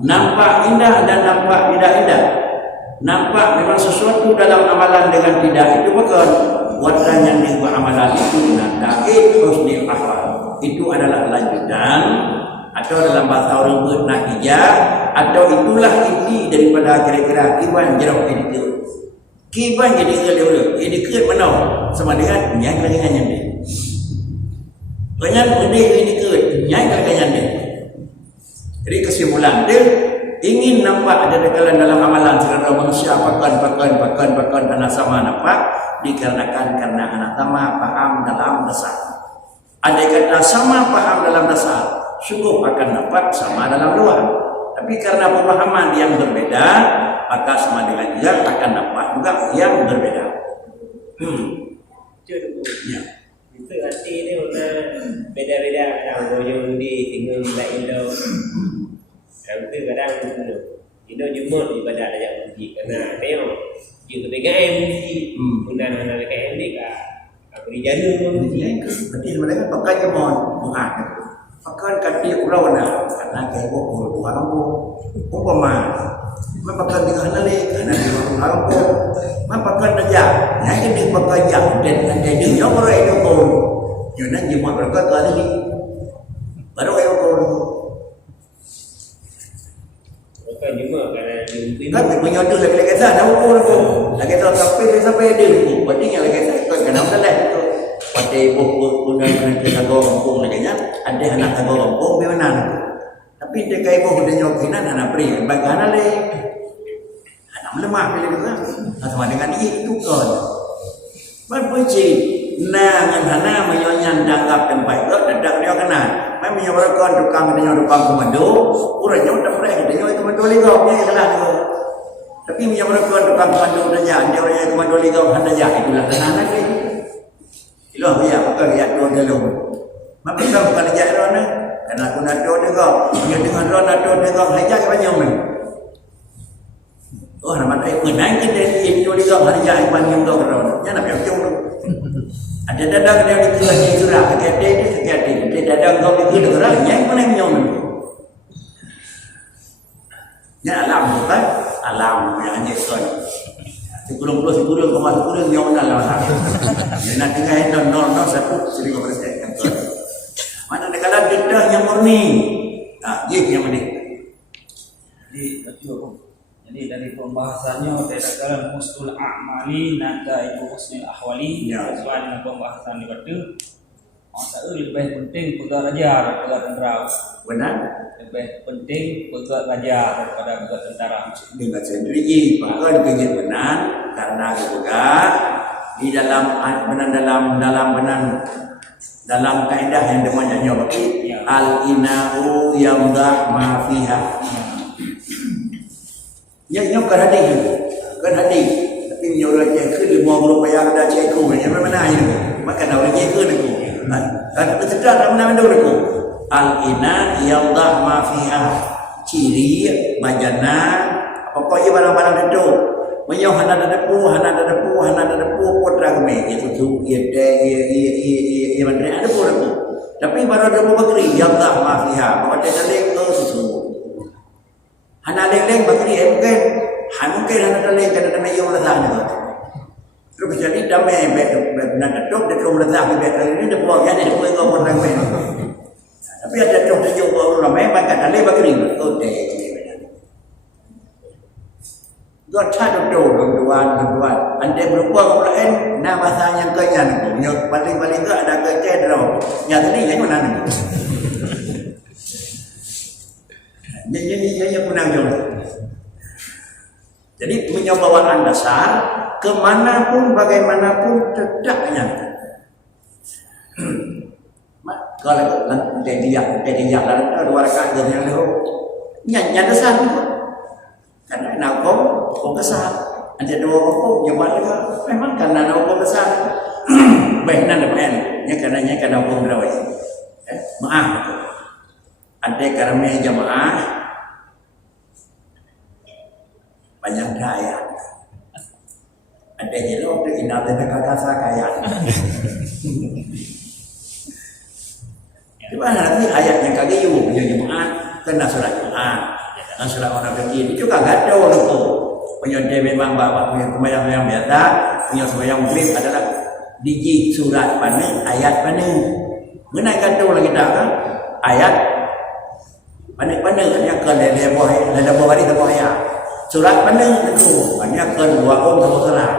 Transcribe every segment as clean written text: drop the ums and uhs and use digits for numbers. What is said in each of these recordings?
nampak indah dan nampak tidak indah. Nampak memang sesuatu dalam amalan dengan tidak itu bukan buatan yang dibuat amalan itu nadaid husnil ahwal. Itu adalah lanjutan atau dalam bahasa orang buat natijah atau itulah inti daripada kira-kira kiban jeruk edikut. Kiban jadi kedua edikut mana sama dengan yang lagi yang dia. Banyak benda edikut yang lagi yang dia. Jadi kesimpulan dia ingin nampak ada dekalan dalam amalan sekarang manusia pakan anak sama nampak dikarenakan karena anak sama paham dalam dasar. Ada kata sama paham dalam dasar, sungguh akan nampak sama dalam luar. Tapi karena pemahaman yang berbeda, maka sama dengan dia akan nampak juga yang berbeda. Ya. Itu arti ni beda-beda kadang orang di tinggal di Indo. Itu kadang Indo cuma ibadah aja muji karena memang juga PKM muji, undang anak PKM ni aku dijadu muji. Berarti mereka pakai kemon, pakai kaki ulau na karena kayak buku Tuhan aku, umpama, pakai di kanan ni karena di Tuhan aku, pakai naja, nah ini pakai yang dan dia yang orang itu pun, yang nanti mau berkat lagi, baru yang pun. Bukan cuma kerana diumpin. Kan menyodor lagi sana, dah ukur aku. Lagi tu sampai dia ukur. Pentingnya lagi saya ikut kenal salah itu. Pada buku pungan kita gompong lagi nya, ada anak gompong di mana? Tapi dia kaya buku dia nyokinan anak pria. Bagaimana le? Anak melemah pilih juga. Sama dengan itu kan. Berpuji. Nangan hana menyonya danggap tempat itu dadak dia kena. Mai menyobarkan tukang dia tukang komando, urangnya udah mereka dia komando ligau ni salah tu. Tapi menyobarkan tukang komando saja, dia orang komando ligau hana saja itulah sana ni. Ilo dia bukan dia dulu. Maka bukan dia rona, karena aku nak do dia dia dengan rona do dia haja ke banyak men. Oh nama dia menang kita ini ligau haja banyak do rona. Jangan nak jauh. Ada dadang dia dikira surah, ada dia dadang kau dikira surah, yang mana yang ya alam kan, alam yang hanya son. Sekurang kau yang dalam hal. Yang nanti kau nol satu 1,000% yang son. Mana negara dedah yang murni, dia yang mana? Jadi dari pembahasannya tentang husnul a'mali nada itu husnul ahwali sesuai dengan pembahasan di pada masa lebih penting pegang ajar daripada tentara. Benar? Lebih penting pegang ajar daripada pegang tentara. Dengan sendiri bahkan kenyang benar karena juga di dalam kaedah yang namanya bagi al-ina'u yamdah ma fiha. Yang kan hadir tapi orang yang ke 50 bayar dah cekku macam mana ini maka dah orang cekku ni kan bersedar mana aku al-ina yaldah ma fiha ciri majana pokoknya barang-barang itu menyoh hana ada depu potra me itu tu ia mana ada pun aku tapi baru depu bakri yaldah ma fiha pada dalil ke susu hana leleng bakri mungkin hana leleng kada yang lazah ni. Terus jadi damai benar datuk lazah ni ini dia buat yang dia buat kau orang main. Tapi ada datuk dia buat orang main maka dalil bakri. Oh deh. Gua tak dua. Anda berupa lain nama bahasa yang kaya ni. Yang paling tu ada kaya draw. Yang tadi yang mana ni? Yang punang jom. Jadi punya bawaan dasar kemanapun bagaimanapun tidaknya. Kalau dia luar kata yang lu nyanya dasar tu. Karena nakong besar. Ada dua hukum yang mana memang karena nakong besar. Baik nanda pen. Nya karena hukum berawai. Maaf. Ada karena jamaah banyak daya. Ada jelok tu ina ada kakak kaya. Di mana nanti ayat yang kagak yu punya jemaat kena surat Quran. Asal orang kecil itu kan gak ada orang tu. Punya dia memang bapak punya sembahyang yang biasa, punya sembahyang maghrib adalah diji surat mana, ayat mana. Mengenai kata lagi tak kan? Ayat mana yang ke lebar hari tak ayat. Surat mana itu? Banyak ke dua tak surat.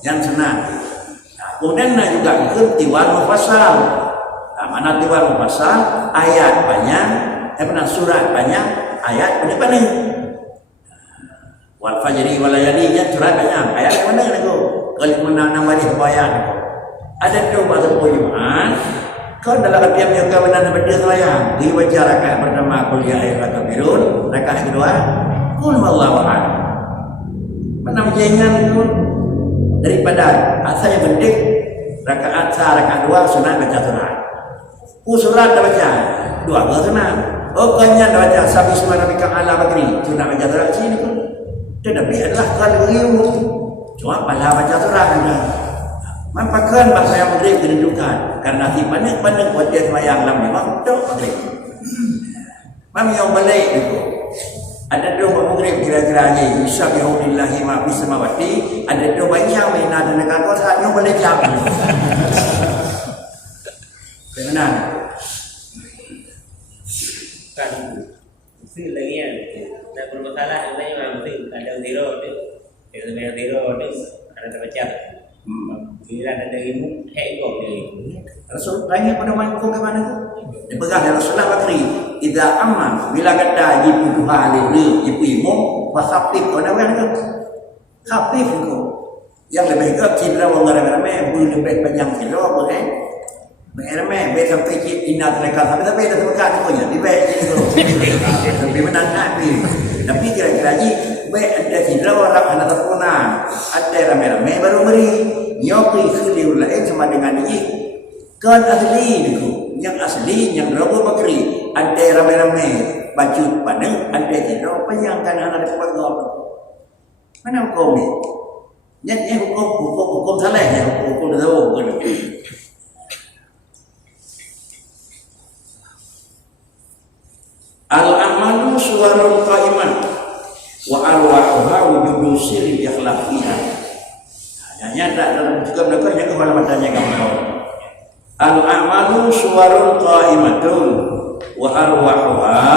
Yang senang. Kemudian juga ikut tiwal mufassal. Mana tiwal mufassal? Ayat banyak, surat banyak, ayat banyak. Wal fajri wal layalinya surat banyak, ayat mana itu? Kalau nama di ayat. Ada tu pada Jumat. Kau dalam tiap-tiap kawanan berdia selayang. Dibaca rakaat pertama kuliah ayat kafirun, rakaat kedua qul huwallahu ahad. Mana jangan itu daripada asalnya penting rakaat rakaat dua sunat baca surat. Surat dah baca dua sunat. Kanya dah baca sabi semana bika ala bagri sunat baca surat sini pun. Tetapi adalah kalau ilmu cuma pala baca surat anda. Mampakan bahasa yang maghrib kedudukan karena di pandang buat dia semayang lam memang tak maghrib. Mami yang balik itu ada dua maghrib kira-kira ni Yusabihulillahi ma fis samawati, ada dua banyak mina dan kata saat yang balik jam. Benar. Kan mesti lagi kan. Dan bermasalah ini memang mesti ada zero tu. Ada zero tu ada terbaca. Bila ada ilmu, hekok dia. Rasul tanya pada mereka ke mana tu? Dia pegang dari Rasulullah Bakri. Idza amma bila kata ibu Tuhan ini ibu imam wasafif kau nak kan? Khafif kau. Yang lebih ke cindera orang ramai-ramai boleh lebih panjang kilo boleh. Ramai boleh sampai inat mereka tapi dah terbuka tu nya. Di baik itu. Tapi menang tapi kira-kira ni baik ada cindera orang anak terpuna. Ada ramai-ramai baru beri. Nyoki khiliul lain sama dengan ini kan asli itu yang asli yang Abu Bakri ada ramai-ramai baju padang ada tidak panjang kan anak keluarga mana hukum ni yang hukum salah ya hukum tahu al-amalu suwarul qaiman wa arwahuha wujudu sirri ikhlafiha. Hanya tak dalam juga mereka yang kepala matanya kamu. Al-amalu suwarun qaimatun wa arwahuha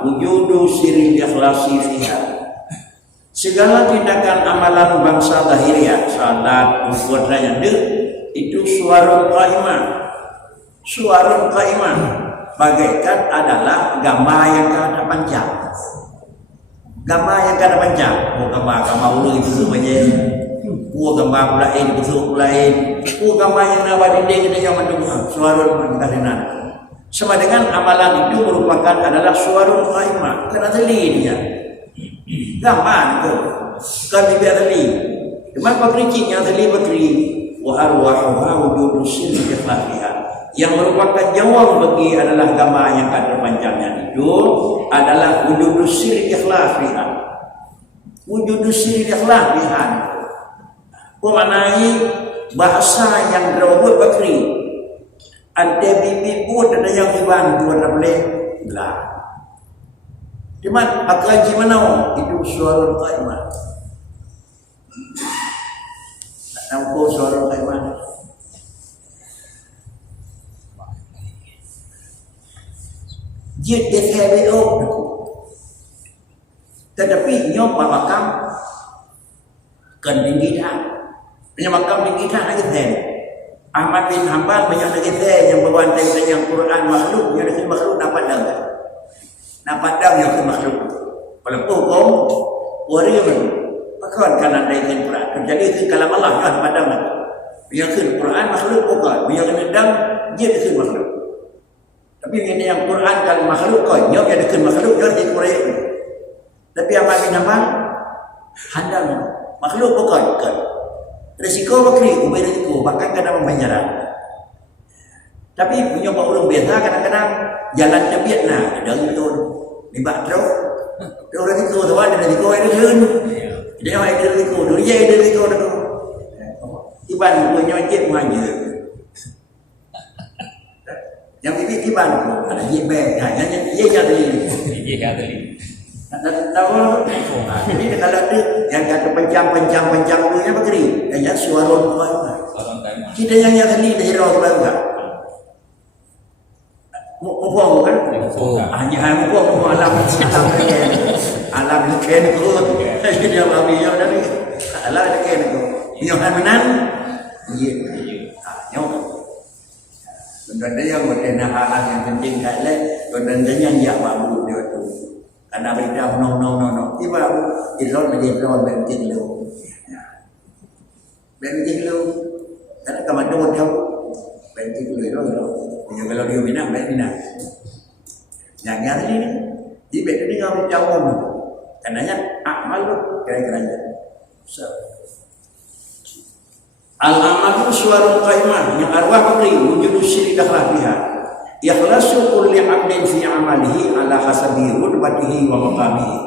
wujudu sirri ikhlasi fiha. Segala tindakan amalan bangsa lahiriah, salat, puasa dan itu suwarun qaimah. Suwarun qaimah bagaikan adalah gambar yang kada panjang. Gambar yang kada panjang. Gambar ulu itu sebenarnya. Gambar lain, bentuk lain. Gambar yang nama dinding kita yang mendengar suarun kalinan. Sama dengan amalan itu merupakan adalah suarun qaimah. Kena teli dia. Gambar itu. Kan dia teli. Cuma pakrincinya teli bakri. Wa arwahuha wujudu sirri ikhlafiha. Yang merupakan jawab bagi adalah gambar yang kadar panjangnya itu adalah wujudu sirri ikhlafiha. Wujudu sirri ikhlafiha. Memanai bahasa yang Abu Bakri ada bibi pun ada yang iban buat boleh lah. Cuma akaji mana itu suara qaimah. Nampak suara qaimah. Jid DTBO. Tetapi nyok makam kan tinggi dah. Punya makam tinggi dah lagi sen. Ahmad bin Hanbal banyak lagi sen yang berbantai dengan Quran makhluk, yang dengan makhluk dapat dah. Dapat dah yang makhluk. Kalau hukum waria pakai kanan dengan Quran. Terjadi itu kalam Allah kan padang. Yang ke Quran makhluk bukan, yang kedang dia dengan makhluk. Tapi yang Quran kalau makhluk kau, yang dengan makhluk dia dikurang. Tapi Ahmad bin Hanbal handal makhluk bukan. Risiko bakri, ubah risiko, bahkan kadang membayaran. Tapi punya pak ulung biasa kadang-kadang jalan cebiat nah, ada itu di batro. Dia risiko tu ada risiko ada dun. Dia ada risiko, dia ada risiko tu. Iban punya jet manja. Yang ini iban ada jet bag, yang dia jadi. Dia kata ni. Tahu? Jadi kalau ada yang kata pencang tu yang begini, yang suara apa? Orang kaimah. Kita yang kali dari roh juga. Mumpung kan? Hanya mumpung alam ken ko. Dia babi yang dari alam ken ko. Yang menan, iya. Yang benda yang berkena hal yang penting kali, benda yang ya babu dia tu. Karena berita no. Tiba ilon menjadi ilon bentin lu. Bentin lu. Karena kamu dia bentin lu ilon. Yang kalau dia minang. Yang ini di bentin ni kau jauh. Karenanya amal lu kira-kira. Al-amalu suarun qaimah yang arwah beri wujud syirik dakhlah ikhlasu kulli 'abdin fi 'amalihi ala hasabi rutbatihi wa maqamihi.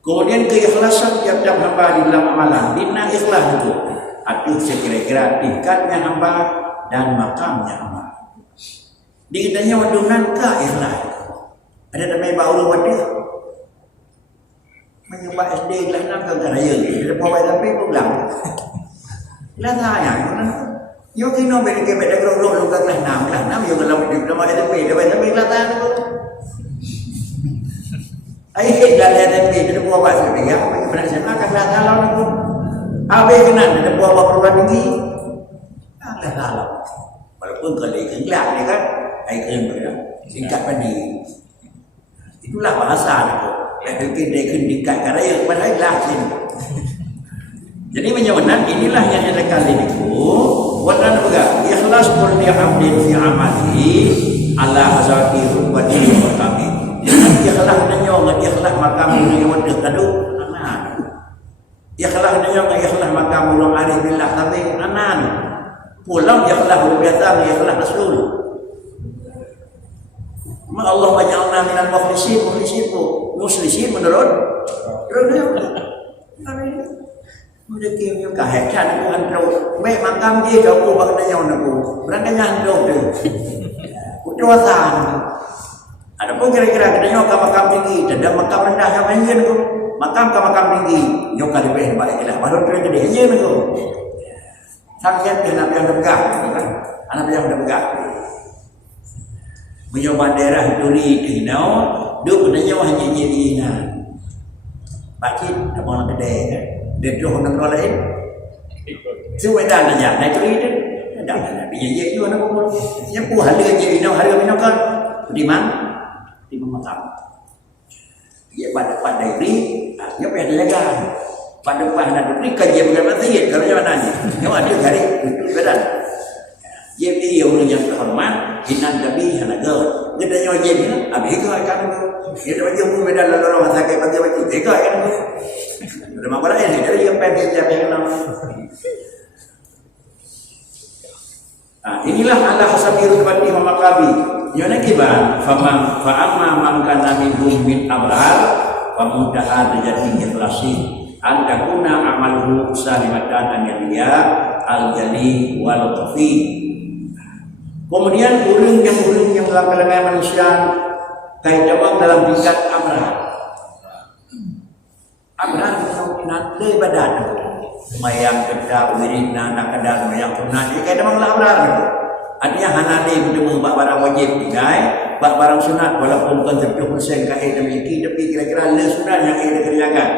Kemudian keikhlasan tiap-tiap hamba di dalam amalan, dina ikhlas itu arti sekira-kira tingkatnya hamba dan makamnya hamba. Ditanya wadungan ka ikhlas. Ada namanya bauru wadah. Menyembah SD kelas 6 ke raya, dia bawa sampai pulang. Lah saya yo kino beli ke beda grog lu kelas 6 yo kalau di dalam ada pe dapat tapi kelatan tu ai dah ada pe dia buat apa dia apa pernah saya kan dah kalau aku abe kena dia buat perluan tinggi lah kalau walaupun kalau kelak ni kan ai kena tingkat padi itulah bahasa tu dia tingkat karya padahal lah sini. Jadi menyebutkan inilah yang ada kali itu wadan juga ikhlas kulli 'abdin fi 'amalihi ala hazati rubati wa kami. Jadi ikhlas nyo ikhlas makam ni wadah kadu anan. Ikhlas nyo ikhlas makam ulung arif billah tapi anan. Pulang ikhlas biasa ikhlas rasul. Ma Allah waja'alna minal mukhlisin menurut Mudah kira ka hektar aku antro. Baik makam dia kau buat nanya aku. Berangkanya antro tu. Kutuasan. Ada pun kira-kira kita makam tinggi, ada makam rendah yang menyen tu. Makam tinggi, nyoka lebih baik lah. Baru tu dia menyen tu. Sampai anak yang tegak, kan? Anak yang tegak. Menyoba daerah duri dinau, duk nanya hanya jadi na. Pakcik tak mau kedai kan. Dia jual orang lain. Semua dah nanya, naik tu ini. Dah dia jual orang pun. Yang pun harga minum kan di mana? Di makam. Dia pada diri, dia pada jaga. Pada diri kerja bermati. Kalau yang mana ni? Yang ada hari itu beran. Dia orang yang terhormat, hinan gabi hanaga. Dia tanya dia ni, abis kau akan dia dah jumpa beda orang sakit bagi bagi. Kau akan Rumah mana ini? Jadi yang pendek yang nama. Inilah ala hasabi rutbati wa maqami. Yana kiban fa'amma man kana minhum min abrar wa muntaha derajati ikhlasi an takuna amaluhu salimatan an yadiya al-jali wal qafi. Kemudian ulung yang dalam kalangan manusia kaidah dalam tingkat abrar. Abrar nak le badan mayang kedah wirina nak kedah mayang punah dia kena manglah abrar artinya hanale bertemu bab barang wajib digai bab barang sunat walaupun bukan 70% kai demikian tapi kira-kira le sunat yang ia dikerjakan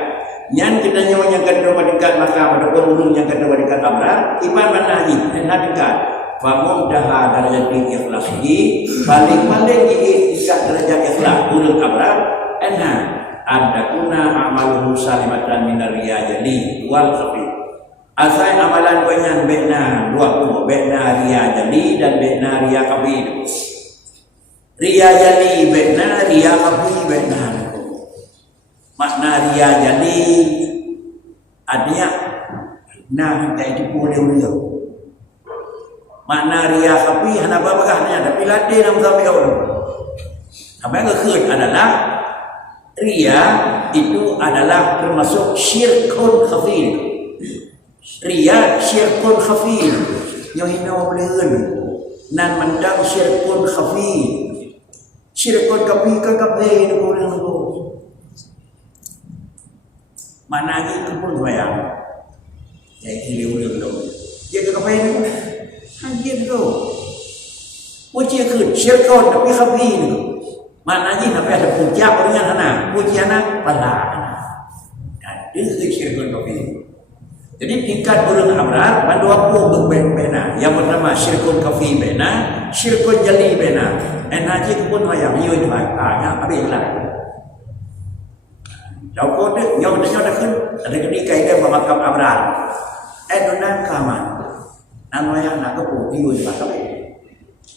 yang kita nyawa yang kedua dekat maka ataupun ulung yang kedua dekat abrar iman manahi hendak dekat bangun dah darajat ikhlasi paling-paling tingkat derajat ikhlas ulung abrar enak adakuna amaluhu salimatan minar riya jali wal khafi. Asal amalan banyak bekna dua puluh bekna riya jali dan bekna riya khafi. Riya jali bekna riya khafi bekna. Makna riya jali artinya nah kayak itu boleh. Makna riya khafi hana babagahnya tapi ladai nam sampai orang. Apa yang kekhid adalah ria itu adalah termasuk syirkun khafir. Ria syirkun khafir. Yang hina bolehun nan mandang syirkun khafir. Syirkun khafir ke kafe ni boleh Mana lagi kebun wayang. Yang keliru dulu. Dia ke kafe ni. Haji tu. Puji ke syirkon tapi khafi ni. Mana lagi nak ada puja dengan anak. Puji anak pala. Dia ke syirkon kafe. Jadi tingkat burung abrar ada dua bena. Yang pertama syirkun kafi bena, syirkun jali bena. Haji kebun wayang ni itu nya habis lah. Jauh kau tu, yang dah kan ada ketika dia memakam abrar. Donan kaman. Nama yang nak kebun tiu juga kami.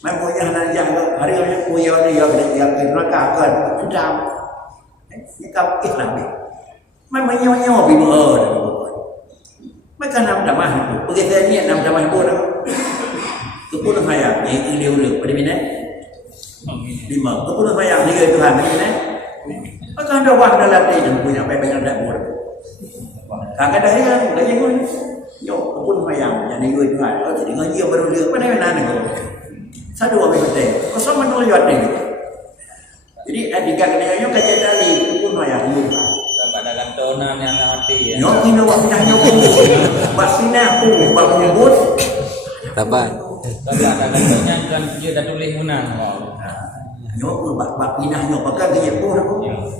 Mai punya nak yang hari yang punya ni yang neraka kan endam. Ni kap Islam ni. Mai menyo-nyo bimo. Maka nam damah itu. Begitu ni nam damah pun. Kebun hayat yang ilmu pada mana? 5. Kebun hayat ni Tuhan pada mana? Maka ada wang dalam dia yang punya apa yang ada buat. Kakak dah yang lagi pun. Yo kebun hayat yang ni Tuhan. Oh jadi ngaji baru dia pada mana ni? Satu apa betul? Kosong menolak jual ni. Jadi adik kakak yang kerja tali kebun hayat ni Tuhan. Dalam donan yang hati ya. Nyok ini wak pindah nyok bak pindah aku bak menyebut Taban. Tapi ada katanya kan dia dah tulis menang. nyok bak pindah nyok pakai dia pun aku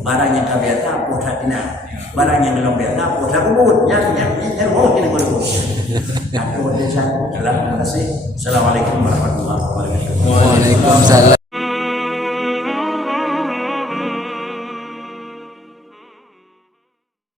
barang yang kabiata pun hatinya barang yang dalam biata pun aku pun yang roh ini pun aku desa dalam kasih. Assalamualaikum warahmatullahi wabarakatuh. Waalaikumsalam.